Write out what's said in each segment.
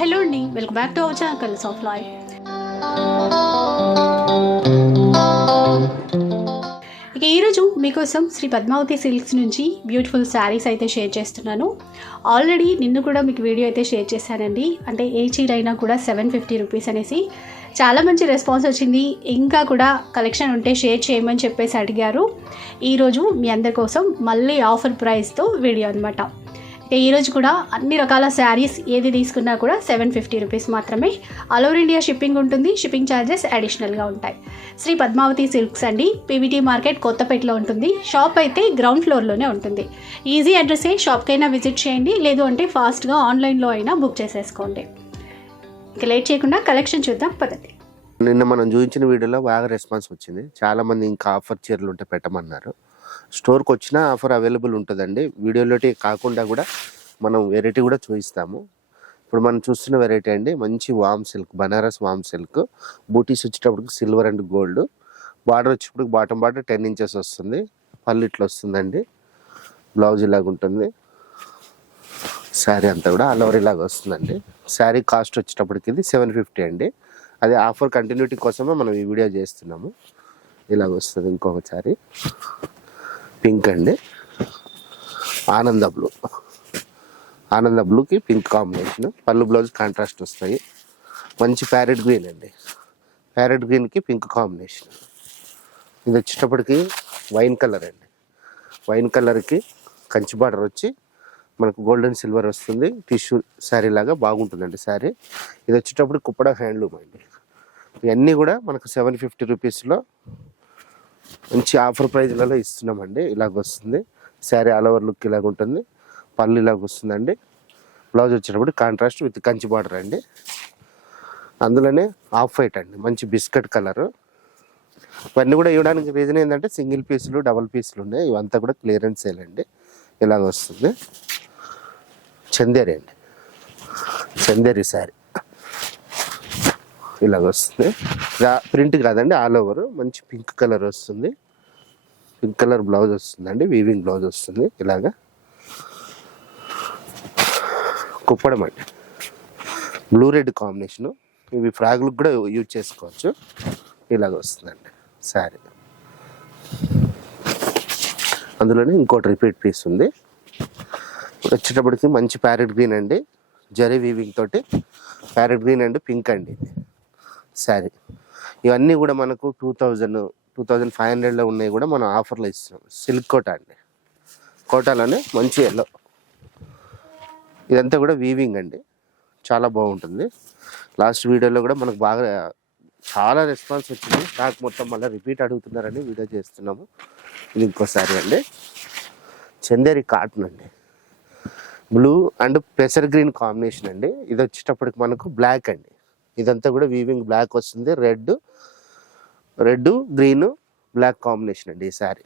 Hello అండి welcome back to our channel colours of life ఇక ఈరోజు మీకోసం శ్రీ పద్మావతి సిల్క్స్ నుంచి బ్యూటిఫుల్ శారీస్ అయితే షేర్ చేస్తున్నాను. ఆల్రెడీ నిన్న కూడా మీకు వీడియో అయితే షేర్ చేశానండి. అంటే ఏ చీర అయినా కూడా సెవెన్ ఫిఫ్టీ రూపీస్ అనేసి. చాలా మంచి రెస్పాన్స్ వచ్చింది. ఇంకా కూడా కలెక్షన్ ఉంటే షేర్ చేయమని చెప్పేసి అడిగారు. ఈరోజు మీ అందరి కోసం మళ్ళీ ఆఫర్ ప్రైస్తో వీడియో అనమాట ఈరోజు కూడా అన్ని రకాల శారీస్ ఏది తీసుకున్నా కూడా సెవెన్ ఫిఫ్టీ రూపీస్ మాత్రమే. ఆల్ ఓవర్ ఇండియా షిప్పింగ్ ఉంటుంది. షిప్పింగ్ ఛార్జెస్ అడిషనల్గా ఉంటాయి. శ్రీ పద్మావతి సిల్క్స్ అండి. పీవీటీ మార్కెట్ కొత్తపేటలో ఉంటుంది. షాప్ అయితే గ్రౌండ్ ఫ్లోర్లోనే ఉంటుంది. ఈజీ అడ్రస్సే షాప్కైనా విజిట్ చేయండి. లేదు అంటే ఫాస్ట్గా ఆన్లైన్లో అయినా బుక్ చేసేసుకోండి. ఇక లేట్ చేయకుండా కలెక్షన్ చూద్దాం. పద్ధతి నిన్న మనం చూపించిన వీడియోలో బాగా రెస్పాన్స్ వచ్చింది. చాలామంది ఇంకా ఆఫర్ చీరలు ఉంటే పెట్టమన్నారు. స్టోర్కి వచ్చిన ఆఫర్ అవైలబుల్ ఉంటుందండి. వీడియోలోటి కాకుండా కూడా మనం వెరైటీ కూడా చూపిస్తాము. ఇప్పుడు మనం చూస్తున్న వెరైటీ అండి. మంచి warm silk Banaras warm silk. బూటీస్ వచ్చేటప్పటికి సిల్వర్ అండ్ గోల్డ్. బార్డర్ వచ్చేటప్పటికి బాటమ్ బార్డర్ టెన్ ఇంచెస్ వస్తుంది. పళ్ళు ఇట్లా వస్తుందండి. బ్లౌజ్ ఇలాగ ఉంటుంది. శారీ అంతా కూడా ఆల్ ఓవర్ ఇలాగ వస్తుందండి. శారీ కాస్ట్ వచ్చేటప్పటికి ఇది సెవెన్ ఫిఫ్టీ అండి. అది ఆఫర్ కంటిన్యూటీ కోసమే మనం ఈ వీడియో చేస్తున్నాము. ఇలాగ వస్తుంది ఇంకొక శారీ. పింక్ అండి. ఆనంద బ్లూ. ఆనంద బ్లూకి పింక్ కాంబినేషన్. పళ్ళు బ్లౌజ్ కాంట్రాస్ట్ వస్తాయి. మంచి ప్యారెట్ గ్రీన్ అండి. ప్యారెట్ గ్రీన్కి పింక్ కాంబినేషన్. ఇది వచ్చేటప్పటికి వైన్ కలర్ అండి. వైన్ కలర్కి కంచి బార్డర్ వచ్చి మనకు గోల్డెన్ సిల్వర్ వస్తుంది. టిష్యూ శారీ లాగా బాగుంటుందండి శారీ. ఇది వచ్చేటప్పుడు కుప్పడ హ్యాండ్లూమ్ అండి. ఇవన్నీ కూడా మనకు సెవెన్ ఫిఫ్టీ రూపీస్లో మంచి ఆఫర్ ప్రైజ్లలో ఇస్తున్నామండి. ఇలాగ వస్తుంది శారీ ఆల్ ఓవర్ లుక్ ఇలాగ ఉంటుంది. పళ్ళు ఇలాగ వస్తుందండి బ్లౌజ్ వచ్చేటప్పుడు కాంట్రాస్ట్ విత్ కంచి బార్డర్ అండి. అందులోనే ఆఫ్ వైట్ అండి. మంచి బిస్కెట్ కలరు. ఇవన్నీ కూడా ఇవ్వడానికి రీజన్ ఏంటంటే సింగిల్ పీసులు డబల్ పీసులు ఉన్నాయి. ఇవంతా కూడా క్లియరెన్స్ అండి ఇలాగ వస్తుంది చందేరి అండి. చందేరి శారీ. ఇలాగ వస్తుంది. ప్రింట్ కాదండి ఆల్ ఓవర్ మంచి పింక్ కలర్ వస్తుంది. పింక్ కలర్ బ్లౌజ్ వస్తుందండి వీవింగ్ బ్లౌజ్ వస్తుంది ఇలాగా. కుప్పడం అండి. బ్లూ రెడ్ కాంబినేషను ఇవి ఫ్రాగులకు కూడా యూజ్ చేసుకోవచ్చు. ఇలాగ వస్తుందండి శారీ అందులోనే ఇంకోటి రిపీట్ పీస్ ఉంది. వచ్చేటప్పటికి మంచి ప్యారెట్ గ్రీన్ అండి. జరీ వీవింగ్ తోటి. ప్యారెట్ గ్రీన్ అండ్ పింక్ అండి ఇది. శారీ. ఇవన్నీ కూడా మనకు two thousand two thousand five హండ్రెడ్లో ఉన్నాయి కూడా మనం ఆఫర్లో ఇస్తున్నాం. సిల్క్ కోట అండి. కోటాలోనే మంచి ఎల్లో ఇదంతా కూడా వీవింగ్ అండి. చాలా బాగుంటుంది. లాస్ట్ వీడియోలో కూడా మనకు బాగా చాలా రెస్పాన్స్ వచ్చింది. స్టాక్ మొత్తం మళ్ళీ రిపీట్ అడుగుతున్నారని వీడియో చేస్తున్నాము. ఇది ఇంకోసారి అండి. చందేరి కాటన్ అండి. బ్లూ అండ్ పెసర్ గ్రీన్ కాంబినేషన్ అండి. ఇది వచ్చేటప్పటికి మనకు బ్లాక్ అండి. ఇదంతా కూడా వీవింగ్ బ్లాక్ వస్తుంది. Red red green black combination అండి ఈ శారీ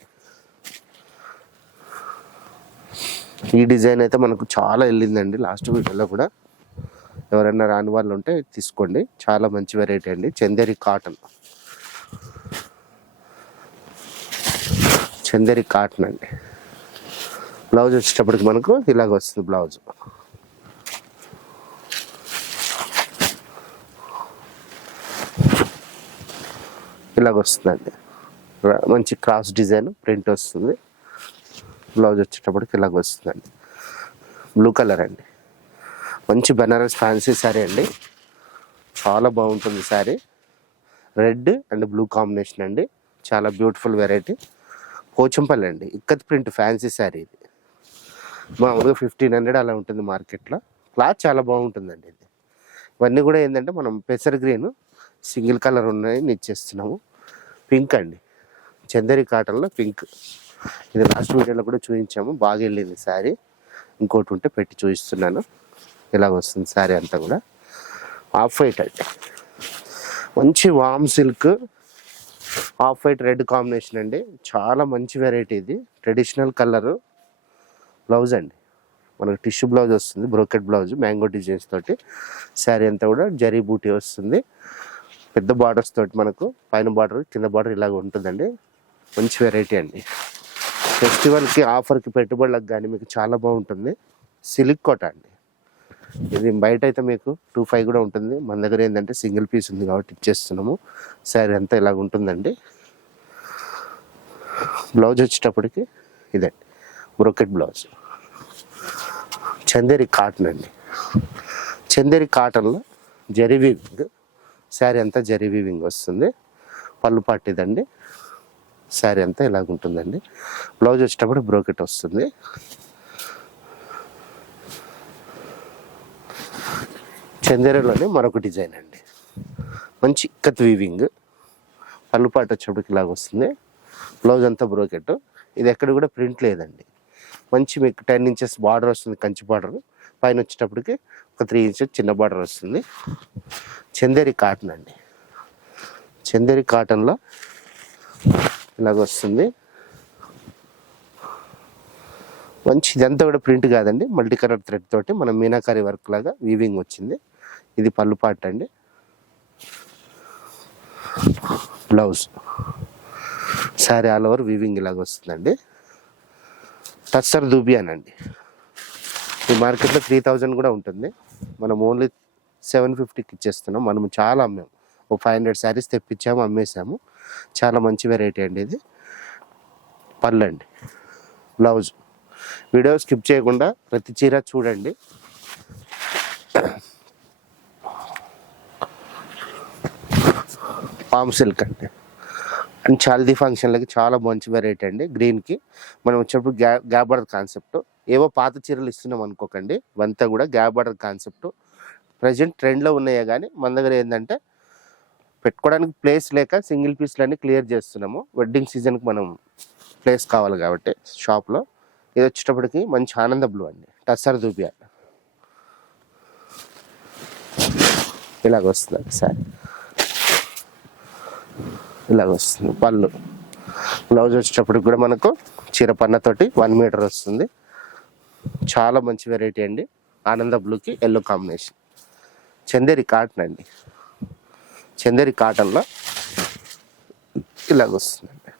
ఈ డిజైన్ అయితే మనకు చాలా వెళ్ళిందండి లాస్ట్ వీడియోలో కూడా. ఎవరైనా రాని వాళ్ళు ఉంటే తీసుకోండి. చాలా మంచి వెరైటీ అండి. చందేరి కాటన్ చందేరి కాటన్ అండి. బ్లౌజ్ వచ్చేటప్పటికి మనకు ఇలాగ వస్తుంది బ్లౌజ్ ఇలాగ వస్తుందండి. మంచి క్రాస్ డిజైన్ ప్రింట్ వస్తుంది. బ్లౌజ్ వచ్చేటప్పటికి ఇలాగ వస్తుందండి. బ్లూ కలర్ అండి. మంచి బెనారస్ ఫ్యాన్సీ శారీ అండి. చాలా బాగుంటుంది sari. Red and blue combination అండి. చాలా బ్యూటిఫుల్ వెరైటీ. పోచంపల్లి అండి. ఇక్కత్ ప్రింట్ ఫ్యాన్సీ శారీ ఇది. మామూలుగా ఫిఫ్టీన్ హండ్రెడ్ అలా ఉంటుంది మార్కెట్లో. క్లాత్ చాలా బాగుంటుందండి ఇది. ఇవన్నీ కూడా ఏంటంటే మనం పెసర్ గ్రీన్ సింగిల్ కలర్ ఉన్నాయని ఇచ్చేస్తున్నాము. పింక్ అండి. చందరి కాటన్లో పింక్. ఇది లాస్ట్ వీడియోలో కూడా చూపించాము. బాగా వెళ్ళింది శారీ. ఇంకోటి ఉంటే పెట్టి చూపిస్తున్నాను. ఇలా వస్తుంది శారీ అంతా కూడా. ఆఫ్ వైట్ అండి. మంచి warm silk. Off white red combination అండి. చాలా మంచి వెరైటీ ఇది. Traditional colour. బ్లౌజ్ అండి. మనకు టిష్యూ బ్లౌజ్ వస్తుంది. బ్రోకెట్ బ్లౌజ్ మ్యాంగో డిజైన్స్ తోటి. శారీ అంతా కూడా జరీ బూటీ వస్తుంది. పెద్ద బార్డర్స్ తోటి మనకు పైన బార్డర్ కింద బార్డర్ ఇలాగ ఉంటుందండి. మంచి వెరైటీ అండి. ఫెస్టివల్కి ఆఫర్కి పెట్టుబడులకు కానీ మీకు చాలా బాగుంటుంది. సిలిక్ కోట అండి. ఇది బయట అయితే మీకు టూ ఫైవ్ కూడా ఉంటుంది. మన దగ్గర ఏంటంటే సింగిల్ పీస్ ఉంది కాబట్టి ఇచ్చేస్తున్నాము. శారీ అంతా ఇలాగ ఉంటుందండి. బ్లౌజ్ వచ్చేటప్పటికి ఇదండి బ్రోకెట్ బ్లౌజ్ చందేరి కాటన్ అండి. చందేరి కాటన్లో జరీ వీవింగ్ శారీ అంతా జరీ వీవింగ్ వస్తుంది. పళ్ళు పట్టిదండి శారీ అంతా ఇలాగుంటుందండి బ్లౌజ్ వచ్చేటప్పుడు బ్రోకెట్ వస్తుంది. చందేరలోనే మరొక డిజైన్ అండి. మంచి ఇక్కత్ వీవింగ్. పళ్ళు పాటు వచ్చేటప్పటికి ఇలాగ వస్తుంది. బ్లౌజ్ అంతా బ్రోకెట్. ఇది ఎక్కడ కూడా ప్రింట్ లేదండి. మంచి మీకు టెన్ ఇంచెస్ బార్డర్ వస్తుంది కంచి బార్డర్. పైన వచ్చేటప్పటికి ఒక త్రీ ఇంచెస్ చిన్న బార్డర్ వస్తుంది. చందేరి కాటన్ అండి. చందేరి కాటన్లో ఇలాగ వస్తుంది. మంచి ఇదంతా కూడా ప్రింట్ కాదండి. మల్టీ కలర్ థ్రెడ్ తోటి మన మీనాకారి వర్క్ లాగా వీవింగ్ వచ్చింది. ఇది పళ్ళు పాట అండి. Blouse. Sari all over weaving ఇలాగ వస్తుందండి. టస్సర్ దూబియాన్ అండి ఈ మార్కెట్లో త్రీ థౌజండ్ కూడా ఉంటుంది. మనం ఓన్లీ సెవెన్ ఫిఫ్టీకి ఇచ్చేస్తున్నాం. మనం చాలా అమ్మాము ఒక ఫైవ్ హండ్రెడ్ శారీస్ తెప్పించాము అమ్మేసాము చాలా మంచి వెరైటీ అండి ఇది. పళ్ళు అండి. బ్లౌజ్ వీడియో స్కిప్ చేయకుండా ప్రతి చీర చూడండి. పామ్ సిల్క్ అండి. అండ్ చాల్దీ ఫంక్షన్లకి చాలా మంచి వెరైటీ అండి. గ్రీన్కి మనం వచ్చేటప్పుడు గ్యా గ్యాప్ కాన్సెప్ట్ ఏవో పాత చీరలు ఇస్తున్నాం అనుకోకండి. వంతా కూడా గ్యాప్ బార్డర్ కాన్సెప్ట్. ప్రజెంట్ ట్రెండ్లో ఉన్నాయే కానీ మన దగ్గర ఏంటంటే పెట్టుకోవడానికి ప్లేస్ లేక సింగిల్ పీస్లన్నీ క్లియర్ చేస్తున్నాము. వెడ్డింగ్ సీజన్కి మనం ప్లేస్ కావాలి కాబట్టి షాప్లో. ఇది వచ్చేటప్పటికి మంచి ఆనంద బ్లూ అండి. టస్సర్ దూపియా ఇలాగ వస్తుంది సారీ. ఇలాగ వస్తుంది పళ్ళు. బ్లౌజ్ వచ్చేటప్పటికి కూడా మనకు చీర పన్నతోటి వన్ మీటర్ వస్తుంది. చాలా మంచి వెరైటీ అండి. ఆనంద బ్లూకి ఎల్లో కాంబినేషన్ చందేరి కాటన్ అండి. చందేరి కాటన్లో ఇలాగ వస్తుందండి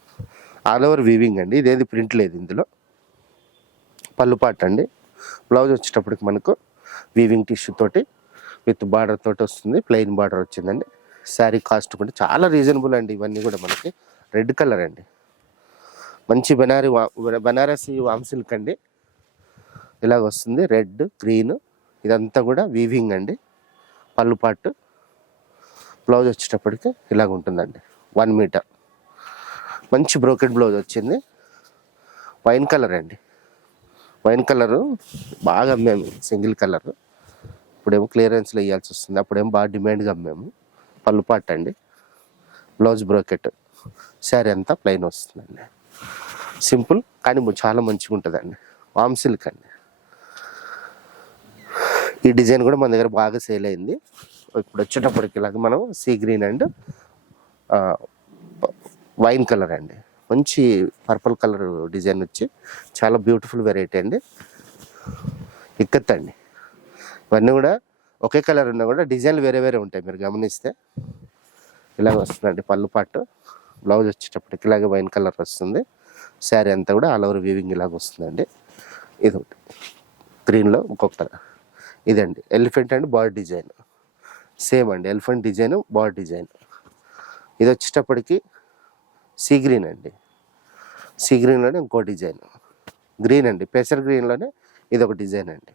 ఆల్ ఓవర్ వీవింగ్ అండి. ఇదేది ప్రింట్ లేదు ఇందులో. పళ్ళు పాట అండి. బ్లౌజ్ వచ్చేటప్పటికి మనకు వీవింగ్ టిష్యూ తోటి విత్ బార్డర్ తోటి వస్తుంది. ప్లెయిన్ బార్డర్ వచ్చిందండి. శారీ కాస్ట్ కూడా చాలా రీజనబుల్ అండి. ఇవన్నీ కూడా మనకి రెడ్ కలర్ అండి. మంచి బెనారీ వా- వామ్ సిల్క్ అండి. ఇలాగ వస్తుంది. రెడ్ గ్రీన్ ఇదంతా కూడా వీవింగ్ అండి. పళ్ళు పాటు బ్లౌజ్ వచ్చేటప్పటికి ఇలాగ ఉంటుందండి. One metre. మంచి బ్రోకెట్ బ్లౌజ్ వచ్చింది. వైన్ కలర్ అండి. వైన్ కలరు బాగా అమ్మాము సింగిల్ కలరు. ఇప్పుడేమో క్లియరెన్స్లో వేయాల్సి వస్తుంది. అప్పుడేమో బాగా డిమాండ్గా అమ్మాము. పళ్ళు పాట అండి. Blouse brocade. శారీ అంతా ప్లెయిన్ వస్తుందండి. సింపుల్ కానీ చాలా మంచిగా ఉంటుందండి వామ్ సిల్క్ అండి. ఈ డిజైన్ కూడా మన దగ్గర బాగా సేల్ అయింది. ఇప్పుడు వచ్చేటప్పటికి ఇలాగ మనం sea green and wine colour అండి. మంచి పర్పుల్ కలర్ డిజైన్ వచ్చి చాలా బ్యూటిఫుల్ వెరైటీ అండి. ఇక్కత్ అండి ఇవన్నీ కూడా ఒకే కలర్ ఉన్నా కూడా డిజైన్లు వేరే వేరే ఉంటాయి. మీరు గమనిస్తే ఇలాగ వస్తుందండి పళ్ళు పాటు. బ్లౌజ్ వచ్చేటప్పటికి ఇలాగే వైన్ కలర్ వస్తుంది. శారీ అంతా కూడా ఆల్ ఓవర్ వీవింగ్ ఇలాగ వస్తుందండి. ఇది ఒకటి గ్రీన్లో ఇంకొక ఇదండి. Elephant and body design. Same అండి. Elephant design body design. ఇది వచ్చేటప్పటికి సీ గ్రీన్ అండి. సీ గ్రీన్లోనే ఇంకో డిజైన్. గ్రీన్ అండి. పెసర్ గ్రీన్లోనే ఇది ఒక డిజైన్ అండి.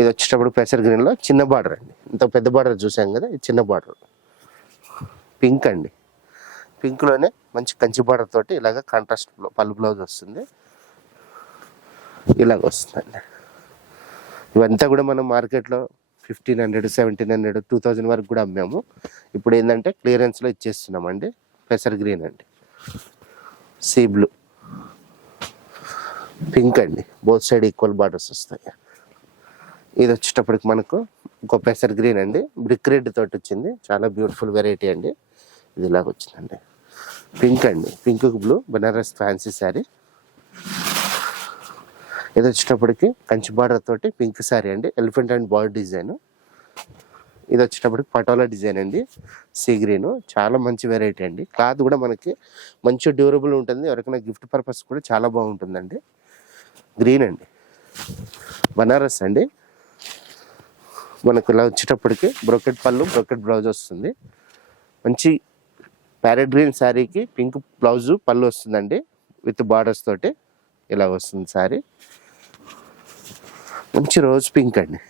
ఇది వచ్చేటప్పుడు పెసర్ గ్రీన్లో చిన్న బార్డర్ అండి. ఇంత పెద్ద బార్డర్ చూసాం కదా ఇది చిన్న బార్డర్. పింక్ అండి. పింక్లోనే మంచి కంచి బార్డర్ తోటి ఇలాగ కాంట్రాస్ట్ పళ్ళు బ్లౌజ్ వస్తుంది. ఇలాగ వస్తుందండి. ఇవంతా కూడా మనం మార్కెట్లో fifteen hundred seventeen hundred two thousand వరకు కూడా అమ్మాము. ఇప్పుడు ఏంటంటే క్లియరెన్స్లో ఇచ్చేస్తున్నామండి పెసర్ గ్రీన్ అండి. Sea blue. పింక్ అండి. బోత్ సైడ్ ఈక్వల్ బార్డర్స్ వస్తాయి. ఇది వచ్చేటప్పటికి మనకు ఇంకో పెసర్ గ్రీన్ అండి. బ్రిక్ రెడ్ తోటి వచ్చింది. చాలా బ్యూటిఫుల్ వెరైటీ అండి. ఇది ఇలాగ వచ్చిందండి. పింక్ అండి. Pink blue. Banaras fancy sari. ఇది వచ్చేటప్పటికి కంచి బార్డర్ తోటి పింక్ శారీ అండి. Elephant and border design. ఇది వచ్చేటప్పటికి పటోలా డిజైన్ అండి. Sea green. చాలా మంచి వెరైటీ అండి. క్లాత్ కూడా మనకి మంచి డ్యూరబుల్ ఉంటుంది. ఎవరికైనా గిఫ్ట్ పర్పస్ కూడా చాలా బాగుంటుందండి. గ్రీన్ అండి. బనారస్ అండి. మనకు ఇలా వచ్చేటప్పటికి బ్రోకెట్ పళ్ళు బ్రోకెట్ బ్లౌజ్ వస్తుంది. మంచి ప్యారెట్ గ్రీన్ శారీకి పింక్ బ్లౌజు పళ్ళు వస్తుందండి. విత్ బార్డర్స్ తోటి ఇలా వస్తుంది శారీ మంచి రోజ్ పింక్ అండి.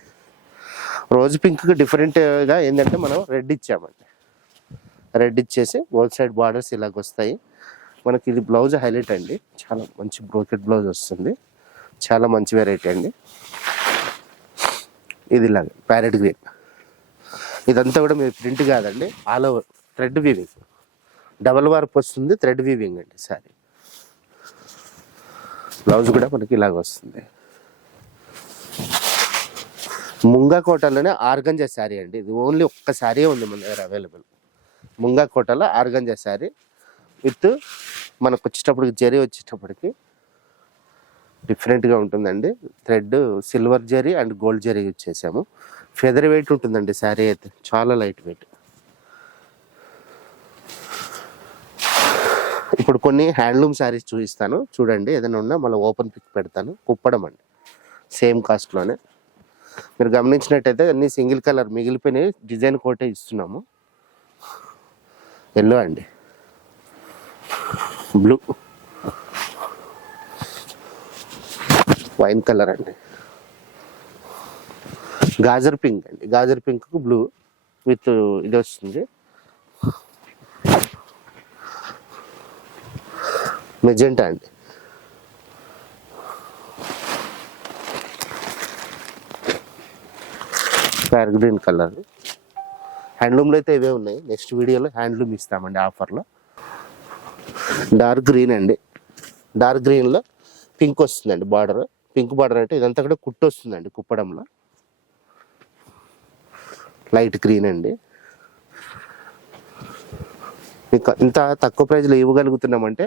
రోజ్ పింక్కి డిఫరెంట్గా ఏంటంటే మనం రెడ్ ఇచ్చామండి. రెడ్ ఇచ్చేసి బోత్ సైడ్ బార్డర్స్ ఇలాగ వస్తాయి. మనకి ఇది బ్లౌజ్ హైలైట్ అండి. చాలా మంచి బ్రోకెట్ బ్లౌజ్ వస్తుంది. చాలా మంచి వెరైటీ అండి. ఇది ఇలాగ ప్యారెట్ గ్రీన్ ఇదంతా కూడా మీరు ప్రింట్ కాదండి all over thread weaving double warp వస్తుంది థ్రెడ్ వీవింగ్ అండి సారీ బ్లౌజ్ కూడా మనకి ఇలాగ వస్తుంది. ముంగా కోటలోనే ఆర్గంజా శారీ అండి. ఇది ఓన్లీ ఒక్క శారీ ఉంది మన దగ్గర అవైలబుల్. ముంగా కోటలో ఆర్గంజా శారీ విత్ మనకు వచ్చేటప్పటికి జరీ వచ్చేటప్పటికి డిఫరెంట్గా ఉంటుందండి. Thread silver zari and gold zari use చేసాము. ఫెదర్ వెయిట్ ఉంటుందండి శారీ అయితే. చాలా లైట్ వెయిట్. ఇప్పుడు కొన్ని హ్యాండ్లూమ్ శారీస్ చూపిస్తాను. చూడండి ఏదైనా ఉన్నా మళ్ళీ ఓపెన్ పిక్ పెడతాను. కుప్పడం అండి. సేమ్ కాస్ట్లోనే. మీరు గమనించినట్టయితే అన్ని సింగిల్ కలర్ మిగిలిపోయినాయి డిజైన్ కోటే ఇస్తున్నాము. ఎల్లో అండి. బ్లూ. వైన్ కలర్ అండి. గాజర్ పింక్ అండి. గాజర్ పింక్ బ్లూ విత్ ఇది వస్తుంది. మెజెంటా అండి. ఫైర్ గ్రీన్ కలర్ హ్యాండ్లూమ్లో అయితే ఇవే ఉన్నాయి. నెక్స్ట్ వీడియోలో హ్యాండ్లూమ్ ఇస్తామండి ఆఫర్లో డార్క్ గ్రీన్ అండి. డార్క్ గ్రీన్లో పింక్ వస్తుందండి బార్డర్ పింక్ బార్డర్ అంటే ఇదంతా కూడా కుట్టు వస్తుందండి కుప్పడంలో. లైట్ గ్రీన్ అండి. ఇంకా ఇంత తక్కువ ప్రైజ్లో ఇవ్వగలుగుతున్నామంటే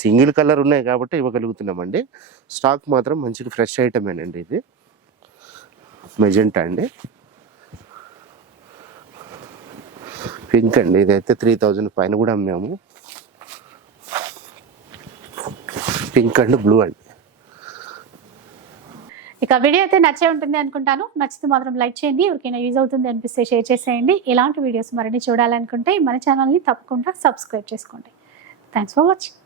సింగిల్ కలర్ ఉన్నాయి కాబట్టి ఇవ్వగలుగుతున్నామండి. స్టాక్ మాత్రం మంచిగా ఫ్రెష్ ఐటమేనండి ఇది. మెజెంటా అండి. పింక్ అండి. ఇదైతే త్రీ థౌజండ్ పైన కూడా అమ్మాము. పింక్ అండ్ బ్లూ అండి. ఇక వీడియో అయితే నచ్చే ఉంటుంది అనుకుంటాను. నచ్చితే మాత్రం లైక్ చేయండి. ఎవరికైనా యూజ్ అవుతుంది అనిపిస్తే షేర్ చేసేయండి. ఇలాంటి వీడియోస్ మరిన్ని చూడాలనుకుంటే మన ఛానల్ని తప్పకుండా సబ్స్క్రైబ్ చేసుకోండి. Thanks for watching